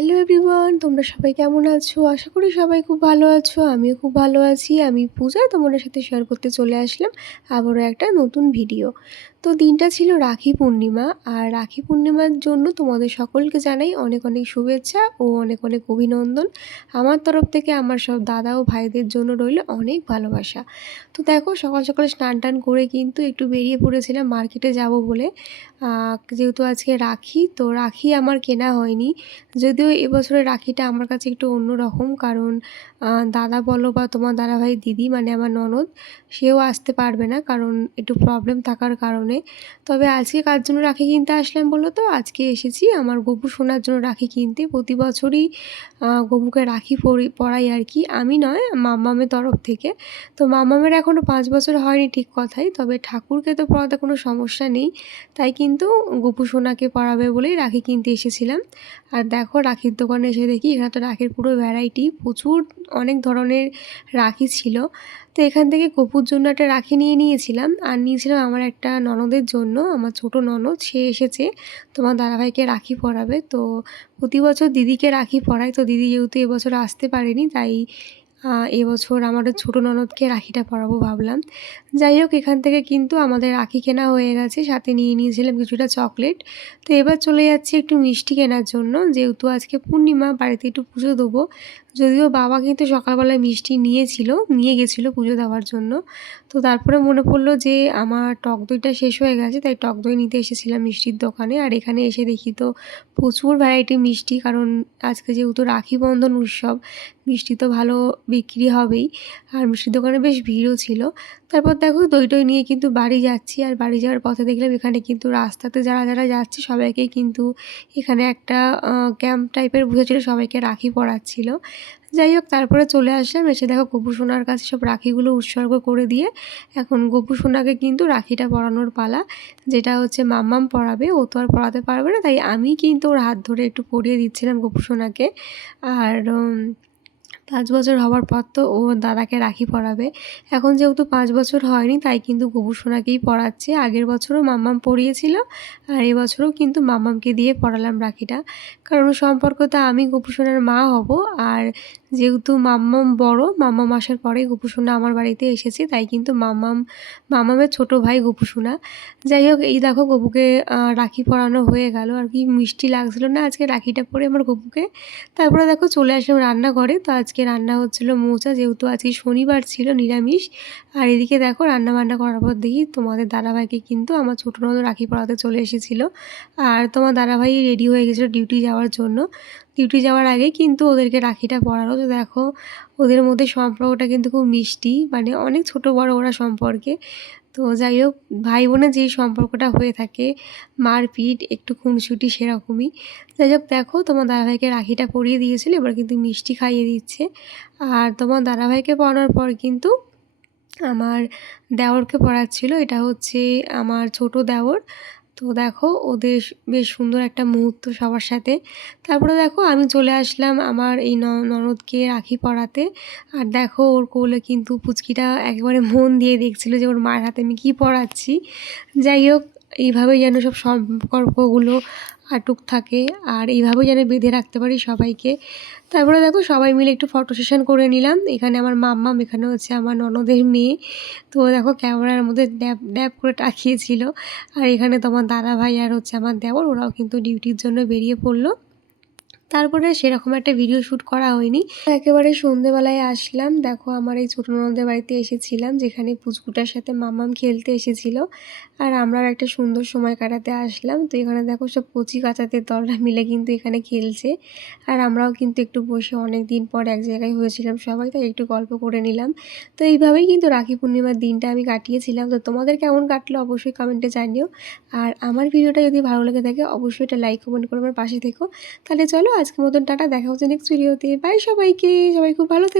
Hello everyone, তোমরা সবাই কেমন আছো? আশা করি সবাই খুব ভালো আছো। আমিও খুব ভালো আছি। আমি পূজা তোমাদের সাথে শেয়ার করতে চলে আসলাম আবারও একটা নতুন ভিডিও। তো দিনটা ছিল রাখি পূর্ণিমা, আর রাখি পূর্ণিমার জন্য তোমাদের সকলকে জানাই অনেক অনেক শুভেচ্ছা ও অনেক অনেক অভিনন্দন। আমার তরফ থেকে আমার সব দাদা ও ভাইদের জন্য রইল অনেক ভালোবাসা। তো দেখো, সকাল সকাল স্নান টান করে কিন্তু একটু বেরিয়ে পড়েছিলাম মার্কেটে যাব বলে। যেহেতু আজকে রাখি, তো রাখি আমার কেনা হয়নি। যদিও এবছরের রাখিটা আমার কাছে একটু অন্যরকম, কারণ দাদা বলো বা তোমার দাদাভাই দিদি মানে আমার ননদ, সেও আসতে পারবে না কারণ একটু প্রবলেম থাকার কারণে। তবে আজকে কার জন্য রাখি কিনতে আসলাম বলো তো? আজকে এসেছি আমার গপু সোনার জন্য রাখি কিনতে। প্রতি বছরই গপুকে রাখি পরাই আর কি, আমি নয়, মাম্মামের তরফ থেকে। তো মাম্মামের এখনও 5 বছর হয়নি ঠিক কথাই, তবে ঠাকুরকে তো পরাতে কোনো সমস্যা নেই। তাই কিন্তু গপু সোনাকে পরাবে বলেই রাখি কিনতে এসেছিলাম। আর দেখো, রাখির দোকানে এসে দেখি এখানে তো রাখির পুরো ভ্যারাইটি, প্রচুর অনেক ধরনের রাখি ছিল। তো এখান থেকে গপুর জন্য একটা রাখি নিয়েছিলাম, আর নিয়েছিলাম আমার একটা ননদের জন্য, আমার ছোট ননদ, সে এসেছে তোমার দাদাভাইকে রাখি পরাবে। তো প্রতি বছর দিদিকে রাখি পরায়, তো দিদি যেহেতু এবছর আসতে পারেনি, তাই এবছর আমাদের ছোটো ননদকে রাখিটা পরাবো ভাবলাম। যাই হোক, এখান থেকে কিন্তু আমাদের রাখি কেনা হয়ে গেছে, সাথে নিয়েছিলাম কিছুটা চকলেট। তো এবার চলে যাচ্ছি একটু মিষ্টি কেনার জন্য, যেহেতু আজকে পূর্ণিমা, বাড়িতে একটু পুজো দেবো। যদিও বাবা কিন্তু সকালবেলায় মিষ্টি নিয়ে গেছিলো পুজো দেওয়ার জন্য। তো তারপরে মনে পড়লো যে আমার টক দইটা শেষ হয়ে গেছে, তাই টক দই নিতে এসেছিলাম মিষ্টির দোকানে। আর এখানে এসে দেখি তো প্রচুর ভ্যারাইটি মিষ্টি, কারণ আজকে যেহেতু রাখি বন্ধন উৎসব, মিষ্টি তো ভালো বিক্রি হবেই। আর মিষ্টির দোকানে বেশ ভিড়ও ছিল। তারপর দেখো, দই টই নিয়ে কিন্তু বাড়ি যাচ্ছি। আর বাড়ি যাওয়ার পথে দেখলাম এখানে কিন্তু রাস্তাতে যারা যারা যাচ্ছে সবাইকে কিন্তু এখানে একটা ক্যাম্প টাইপের বসেছিল, সবাইকে রাখি পরাচ্ছিল। যাই হোক, তারপরে চলে আসলাম। এসে দেখো গপু সোনার কাছে সব রাখিগুলো উৎসর্গ করে দিয়ে এখন গপু সোনাকে কিন্তু রাখিটা পরানোর পালা, যেটা হচ্ছে মাম্মাম পরাবে। ও তো আর পরাতে পারবে না, তাই আমি কিন্তু ওর হাত ধরে একটু পরিয়ে দিচ্ছিলাম গপু সোনাকে। আর 5 বছর হওয়ার পর তো ও দাদাকে রাখি পরাবে। এখন যেহেতু 5 বছর হয়নি, তাই কিন্তু গপু সোনাকেই পরাচ্ছে। আগের বছরও মাম্মাম পরিয়েছিল, আর এবছরও কিন্তু মাম্মামকে দিয়ে পরালাম রাখিটা। কারণ সম্পর্কটা আমি গপু সোনার মা হব, আর যেহেতু মাম্মাম বড়, মাম্মাম আসার পরে গপু সোনা আমার বাড়িতে এসেছে, তাই কিন্তু মাম্মামের ছোটো ভাই গপু সোনা। যাই হোক, এই দেখো গপুকে রাখি পরানো হয়ে গেল। আর কি মিষ্টি লাগছিল না আজকে রাখিটা পরে আমার গপুকে। তারপরে দেখো চলে আসলাম রান্নাঘরে। তো আজকে রান্না হচ্ছিলো মোচা, যেহেতু আজকে শনিবার ছিল, নিরামিষ। আর এদিকে দেখো রান্না বান্না করার পর দেখি তোমাদের দাদাভাইকে কিন্তু আমার ছোটো ননদ রাখি পরাতে চলে এসেছিলো। আর তোমার দাদাভাই রেডি হয়ে গেছিলো ডিউটি যাওয়ার জন্য। ডিউটি যাওয়ার আগে কিন্তু ওদেরকে রাখিটা পরালো। তো দেখো, ওদের মধ্যে সম্পর্কটা কিন্তু খুব মিষ্টি, মানে অনেক ছোট বড় ওরা সম্পর্কে। তো যাই হোক, ভাই বোনের যেই সম্পর্কটা হয়ে থাকে, মারপিট একটু খুনসুটি, সেরকমই। যাই হোক, দেখো তোমার দাদাভাইকে রাখিটা পরিয়ে দিয়েছিল, এবার কিন্তু মিষ্টি খাইয়ে দিচ্ছে। আর তোমার দাদাভাইকে পরানোর পর কিন্তু আমার দেওরকে পরাচ্ছিল। এটা হচ্ছে আমার ছোট দেওর। তো দেখো, ওদের বেশ সুন্দর একটা মুহূর্ত সবার সাথে। তারপরে দেখো আমি চলে আসলাম আমার এই ননদকে রাখি পরাতে। আর দেখো, ওর কোলে কিন্তু পুচকিটা একেবারে মন দিয়ে দেখছিল যে ওর মায়ের হাতে আমি কী পরাচ্ছি। যাই হোক, এইভাবেই যেন সব সম্পর্কগুলো আটুক থাকে, আর এইভাবেই যেন বেঁধে রাখতে পারি সবাইকে। তারপরে দেখো সবাই মিলে একটু ফটো সেশন করে নিলাম। এখানে আমার মাম্মাম, এখানে হচ্ছে আমার ননদের মেয়ে। তো দেখো ক্যামেরার মধ্যে ড্যাব ড্যাব করে তাকিয়েছিল। আর এখানে তোমার দাদাভাই আর হচ্ছে আমার দেওর, ওরাও কিন্তু ডিউটির জন্য বেরিয়ে পড়লো। তারপরে সেরকম একটা ভিডিও শ্যুট করা হয়নি। একেবারে সন্ধেবেলায় আসলাম। দেখো, আমার এই ছোটো ননদের বাড়িতে এসেছিলাম, যেখানে পুচকুটার সাথে মাম্মাম খেলতে এসেছিল। আর আমরাও একটা সুন্দর সময় কাটাতে আসলাম। তো এখানে দেখো সব কচি কাচাদের দলরা মিলে কিন্তু এখানে খেলছে। আর আমরাও কিন্তু একটু বসে, অনেক দিন পর এক জায়গায় হয়েছিলাম সবাই, তাই একটু গল্প করে নিলাম। তো এইভাবেই কিন্তু রাখি পূর্ণিমার দিনটা আমি কাটিয়েছিলাম। তো তোমাদের কেমন কাটলো অবশ্যই কমেন্টে জানিও। আর আমার ভিডিওটা যদি ভালো লেগে থাকে অবশ্যই এটা লাইক কমেন্ট করে আমার পাশে থেকো। তাহলে চলো, আজকের মতন টাটা, দেখা হচ্ছে নেক্সট ভিডিওতে। বাই সবাইকে, সবাই খুব ভালো থেকো।